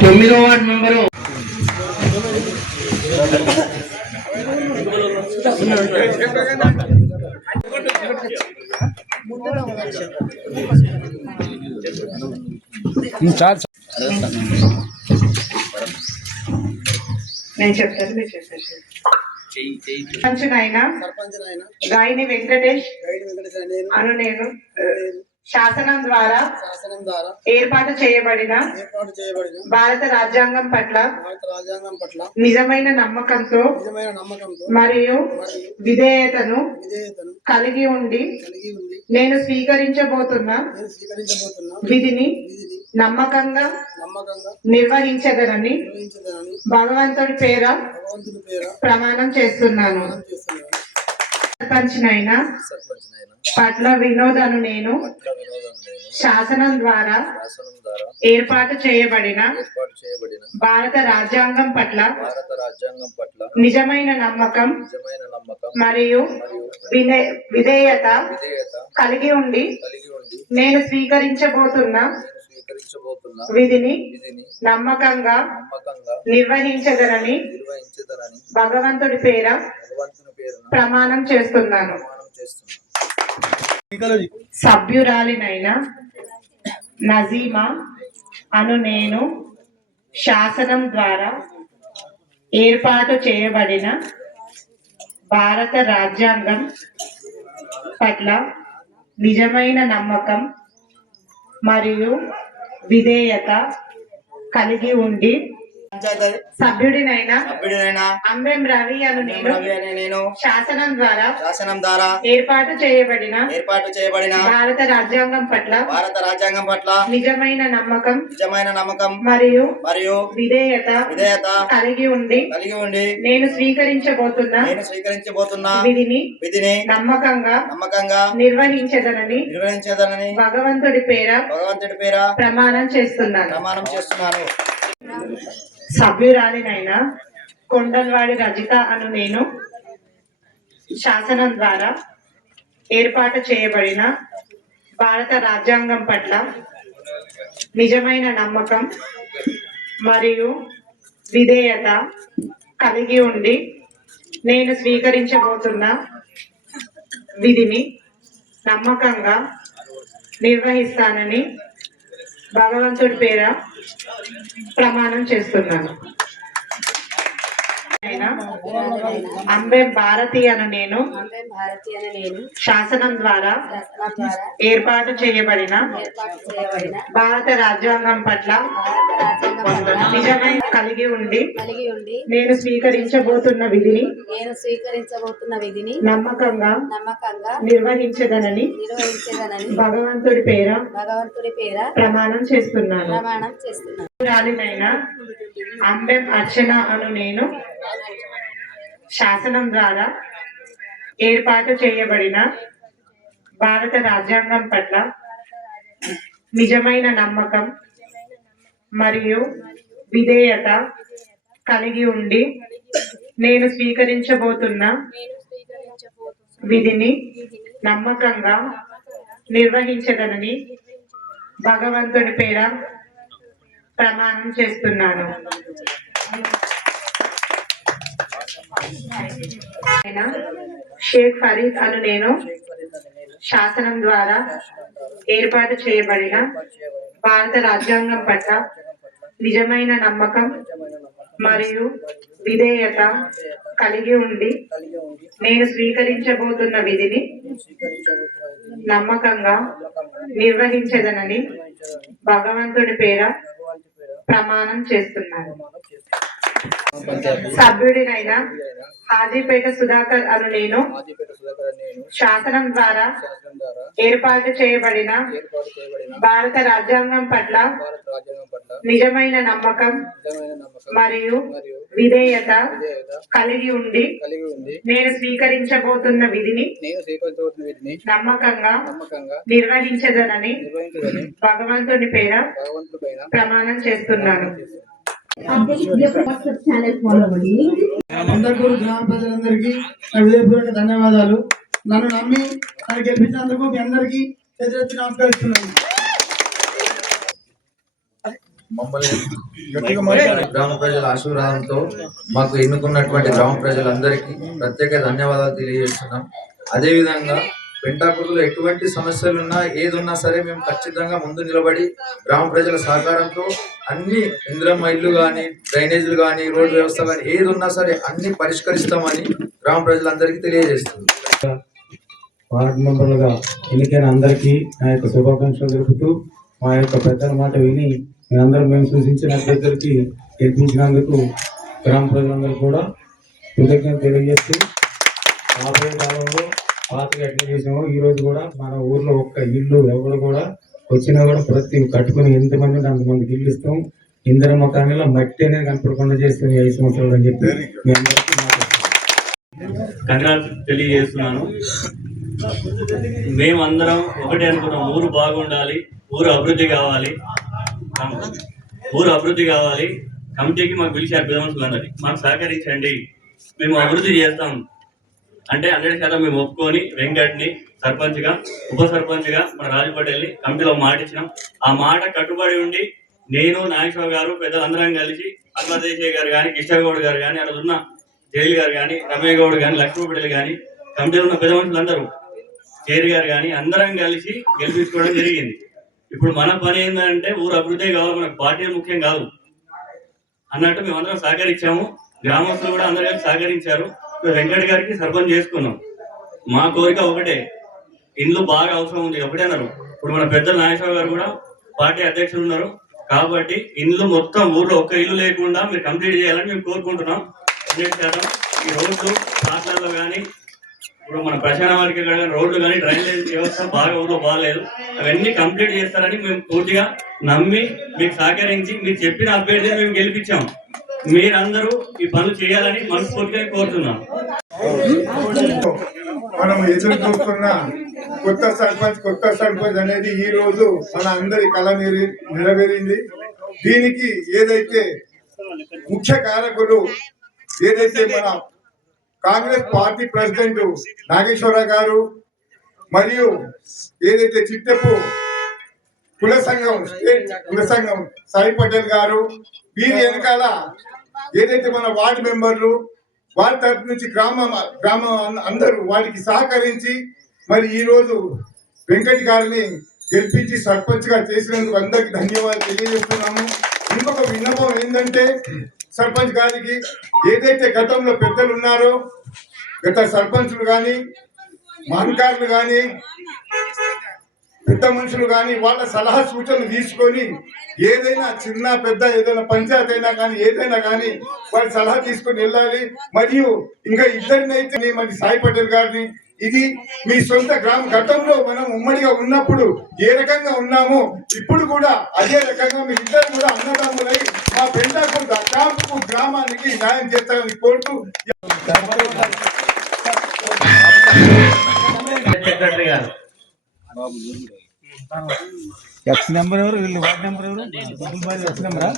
తొమ్మిదో ward member. నేను చెప్తాను మీరు చెప్పేసి గాయని వెంకటేష్? అను నేను. శాసనం ద్వారా శాసనం ద్వారా ఏర్పాటు చేయబడిన ఏర్పాటు చేయబడిన భారత రాజ్యాంగం పట్ల భారత రాజ్యాంగం పట్ల నిజమైన నమ్మకంతో నిజమైన నమ్మకంతో మరియు విధేయతను విధేయతను కలిగి ఉండి కలిగి ఉంది నేను స్వీకరించబోతున్న నేను స్వీకరించబోతున్న విధిని విధిని నమ్మకంగా నమ్మకంగా నిర్వహించదనని నిర్వహించదని భగవంతుడి పేర భగవంతుని పేర ప్రమాణం చేస్తున్నాను. ప్రమాణం చేస్తున్నాను. సర్పంచ్నైనా పట్ల వినోదను నేను శాసనం ద్వారా ఏర్పాటు చేయబడిన భారత రాజ్యాంగం పట్ల నిజమైన నమ్మకం మరియు విధేయత కలిగి ఉండి నేను స్వీకరించబోతున్న విధిని విధిని నమ్మకంగా నమ్మకంగా నిర్వహించదనని నిర్వహించదనని భగవంతుడి పేర భగవంతుని పేరున ప్రమాణం చేస్తున్నాను. ప్రమాణం చేస్తున్నాను. సభ్యురాలినైన నజీమా అను నేను శాసనం ద్వారా ఏర్పాటు చేయబడిన భారత రాజ్యాంగం పట్ల నిజమైన నమ్మకం మరియు విధేయత కలిగి ఉండి సభ్యుడినైన సభ్యుడినైనా. అంబెం రవి అను నేను. శాసనం ద్వారా శాసనం ద్వారా ఏర్పాటు చేయబడిన ఏర్పాటు చేయబడిన భారత రాజ్యాంగం పట్ల భారత రాజ్యాంగం పట్ల నిజమైన నమ్మకం నిజమైన నమ్మకం మరియు మరియు విధేయత విధేయత కలిగి ఉండి కలిగి ఉండి నేను స్వీకరించబోతున్న నేను స్వీకరించబోతున్న విధిని విధిని నమ్మకంగా నమ్మకంగా నిర్వహించదనని నిర్వహించదనని భగవంతుడి పేర భగవంతుడి పేర ప్రమాణం చేస్తున్నాను. ప్రమాణం చేస్తున్నాను. సభ్యురాలినైన కొండల్వాడి రజిత అను నేను శాసనం ద్వారా ఏర్పాటు చేయబడిన భారత రాజ్యాంగం పట్ల నిజమైన నమ్మకం మరియు విధేయత కలిగి ఉండి నేను స్వీకరించబోతున్న విధిని నమ్మకంగా నిర్వహిస్తానని భగవంతుడి పేర ప్రమాణం చేస్తున్నాను. అంబే భారతి అను నేను. అంబే భారతి అని నేను శాసనం ద్వారా ఏర్పాటు చేయబడిన భారత రాజ్యాంగం పట్ల ఉండి కలిగి ఉండి నేను స్వీకరించబోతున్న విధిని నేను స్వీకరించబోతున్న విధిని నమ్మకంగా నమ్మకంగా నిర్వహించదనని నిర్వహించదనని భగవంతుడి పేర భగవంతుడి పేర ప్రమాణం చేస్తున్నాను. ప్రమాణం చేస్తున్నాను. రాలినైన అంబెం అర్చన అను నేను శాసనం ద్వారా ఏర్పాటు చేయబడిన భారత రాజ్యాంగం పట్ల నిజమైన నమ్మకం మరియు విధేయత కలిగి ఉండి నేను స్వీకరించబోతున్న విధిని నమ్మకంగా నిర్వహించదనని భగవంతుడి పేర ప్రమాణం చేస్తున్నాను. ఆయన షేక్ ఫరీద్ అను నేను శాసనం ద్వారా ఏర్పాటు చేయబడిన భారత రాజ్యాంగం పట్ల నిజమైన నమ్మకం మరియు విధేయత కలిగి ఉండి నేను స్వీకరించబోతున్న విధిని నమ్మకంగా నిర్వహించదనని భగవంతుడి పేర ప్రమాణం చేస్తున్నారు. సభ్యుడినైన హాజీపేట సుధాకర్ అను నేను శాసనం ద్వారా ఏర్పాటు చేయబడిన భారత రాజ్యాంగం పట్ల నిజమైన నమ్మకం మరియు విధేయత కలిగి ఉండి నేను స్వీకరించబోతున్న విధిని నమ్మకంగా నిర్వహించదనని నిర్వహించదని భగవంతుని పేర ప్రమాణం చేస్తున్నాను. వాట్సాప్ ఛానల్ ఫాలో అవ్వండి. అందరికీ గ్రామ ప్రజలందరికీ నా హృదయపూర్వక ధన్యవాదాలు. నన్ను నమ్మి నన్ను గెలిపించినందుకు మీ అందరికీ చేతులెత్తి నమస్కరిస్తున్నాను. మమ్మల్ని గ్రామ ప్రజల ఆశీర్వాదంతో మాకు ఎన్నుకున్నటువంటి గ్రామ ప్రజలందరికీ ప్రత్యేక ధన్యవాదాలు తెలియజేస్తున్నాం. అదేవిధంగా పెంటాకుర్తిలో ఎటువంటి సమస్యలు ఉన్నా ఏది ఉన్నా సరే మేము ఖచ్చితంగా ముందు నిలబడి గ్రామ ప్రజల సహకారంతో అన్ని ఇంద్రమ్మ ఇల్లు కానీ డ్రైనేజీలు కానీ రోడ్డు వ్యవస్థ కానీ ఏది ఉన్నా సరే అన్ని పరిష్కరిస్తామని గ్రామ ప్రజలందరికీ తెలియజేస్తుంది. వార్డు మెంబర్లుగా ఎన్నికైన అందరికీ నా యొక్క శుభాకాంక్షలు తెలుపుతూ మా యొక్క పెద్దల మాట విని మీరందరూ మేము సూచించిన అభ్యర్థులకి గెలిపించినందుకు గ్రామ ప్రజలందరూ కూడా కృతజ్ఞత తెలియజేస్తూ రాబోయే కాలంలో పాతగా ఎట్లా చేసామో ఈ రోజు కూడా మన ఊర్లో ఒక్క ఇల్లు ఎవరు కూడా వచ్చినా కూడా ప్రతి కట్టుకుని ఎంతమంది ఉంటే అంతమందికి ఇల్లు ఇస్తాం. ఇందిరమ్మ కాలనీలో మట్టి అనేది కనపడకుండా చేస్తాం ఈ ఐదు సంవత్సరాలు అని చెప్పి మీ అందరికీ తెలియజేస్తున్నాను. మేమందరం ఒకటే అనుకున్నాం ఊరు బాగుండాలి ఊరు అభివృద్ధి కావాలి. ఊరు అభివృద్ధి కావాలి. కమిటీకి మాకు పిలిచారు పెద్దమనుషులు అందరి మాకు సహకరించండి. మేము అభివృద్ధి చేస్తాం. అంటే హండ్రెడ్ శాతం మేము ఒప్పుకొని వెంకట్ని సర్పంచ్గా ఉప సర్పంచ్గా మన రాజు పటేల్ని కమిటీలో మాట ఇచ్చినాం ఆ మాట కట్టుబడి ఉండి నేను నాగేశ్వర గారు పెద్దలందరం కలిసి అల్మదేశయ్య గారు కానీ కిష్టగౌడ్ గారు కానీ అక్కడ ఉన్న జైలు గారు కానీ రమేష్ గౌడ్ కానీ లక్ష్మీ పటేల్ కానీ కమిటీలో ఉన్న పెద్ద మనుషులందరూ చేరి గారు కానీ అందరం కలిసి గెలిపించుకోవడం జరిగింది. ఇప్పుడు మన పని ఏంటంటే ఊరు అభివృద్ధి కావాలి మనకు పార్టీ ముఖ్యం కాదు. అన్నట్టు మేమందరం సహకరించాము. గ్రామస్తులు కూడా అందరు కలిసి సహకరించారు. వెంకట గారికి సర్పంచ్ చేసుకున్నాం. మా కోరిక ఒకటే. ఇండ్లు బాగా అవసరం ఉంది. ఒకటే అన్నారు ఇప్పుడు మన పెద్దల నాగేశ్వర గారు కూడా పార్టీ అధ్యక్షులు ఉన్నారు. కాబట్టి ఇండ్లు మొత్తం ఊర్లో ఒక్క ఇల్లు లేకుండా మీరు కంప్లీట్ చేయాలని మేము కోరుకుంటున్నాం. హండ్రెడ్ ఈ రోడ్లు పాటలలో కానీ ఇప్పుడు మన ప్రశాంత వారికి కానీ రోడ్లు కానీ డ్రైనేజ్ వ్యవస్థ బాగా ఊర్లో బాగాలేదు. అవన్నీ కంప్లీట్ చేస్తారని మేము పూర్తిగా నమ్మి మీకు సహకరించి మీరు చెప్పిన అభ్యర్థిని మేము గెలిపించాం. మీరందరూ ఈ పనులు చేయాలని మనస్ఫూర్తిగా కోరుతున్నాం మనం ఎదురు చూస్తున్న కొత్త సర్పంచ్ కొత్త సర్పంచ్ అనేది ఈ రోజు మన అందరి కళ నెరవేరింది. దీనికి ఏదైతే ముఖ్య కారకులు ఏదైతే మన కాంగ్రెస్ పార్టీ ప్రెసిడెంట్ నాగేశ్వర గారు మరియు ఏదైతే చిట్టెప్పు కుల సంఘం స్టేట్ కుల సంఘం సాయి పటేల్ గారు వీరి వెనకాల ఏదైతే మన వార్డు మెంబర్లు వారి తరపు నుంచి గ్రామం గ్రామం అందరూ వారికి సహకరించి మరి ఈ రోజు వెంకట్ గారిని గెలిపించి సర్పంచ్గా చేసినందుకు అందరికి ధన్యవాదాలు తెలియజేస్తున్నాము. ఇంకొక విన్నపం ఏంటంటే సర్పంచ్ గారికి ఏదైతే గతంలో పెద్దలు ఉన్నారో గత సర్పంచులు కానీ మహంకారులు కానీ పెద్ద మనుషులు కానీ వాళ్ళ సలహా సూచనలు తీసుకొని ఏదైనా చిన్న పెద్ద ఏదైనా పంచాయతీ అయినా కానీ ఏదైనా కానీ వాళ్ళ సలహా తీసుకొని వెళ్ళాలి. మరియు ఇంకా ఇద్దరినైతే మరి సాయి పటేల్ గారిని ఇది మీ సొంత గ్రామ గతంలో మనం ఉమ్మడిగా ఉన్నప్పుడు ఏ రకంగా ఉన్నామో ఇప్పుడు కూడా అదే రకంగా మీ ఇద్దరు కూడా అన్నదమ్ములై మా పెంటాకు క్యాంపు గ్రామానికి న్యాయం చేస్తారని కోరుతూ ఎక్స్ నెంబర్ ఎవరు? వీళ్ళు వార్డ్ నెంబర్ ఎవరు? ఎక్స్ నెంబరా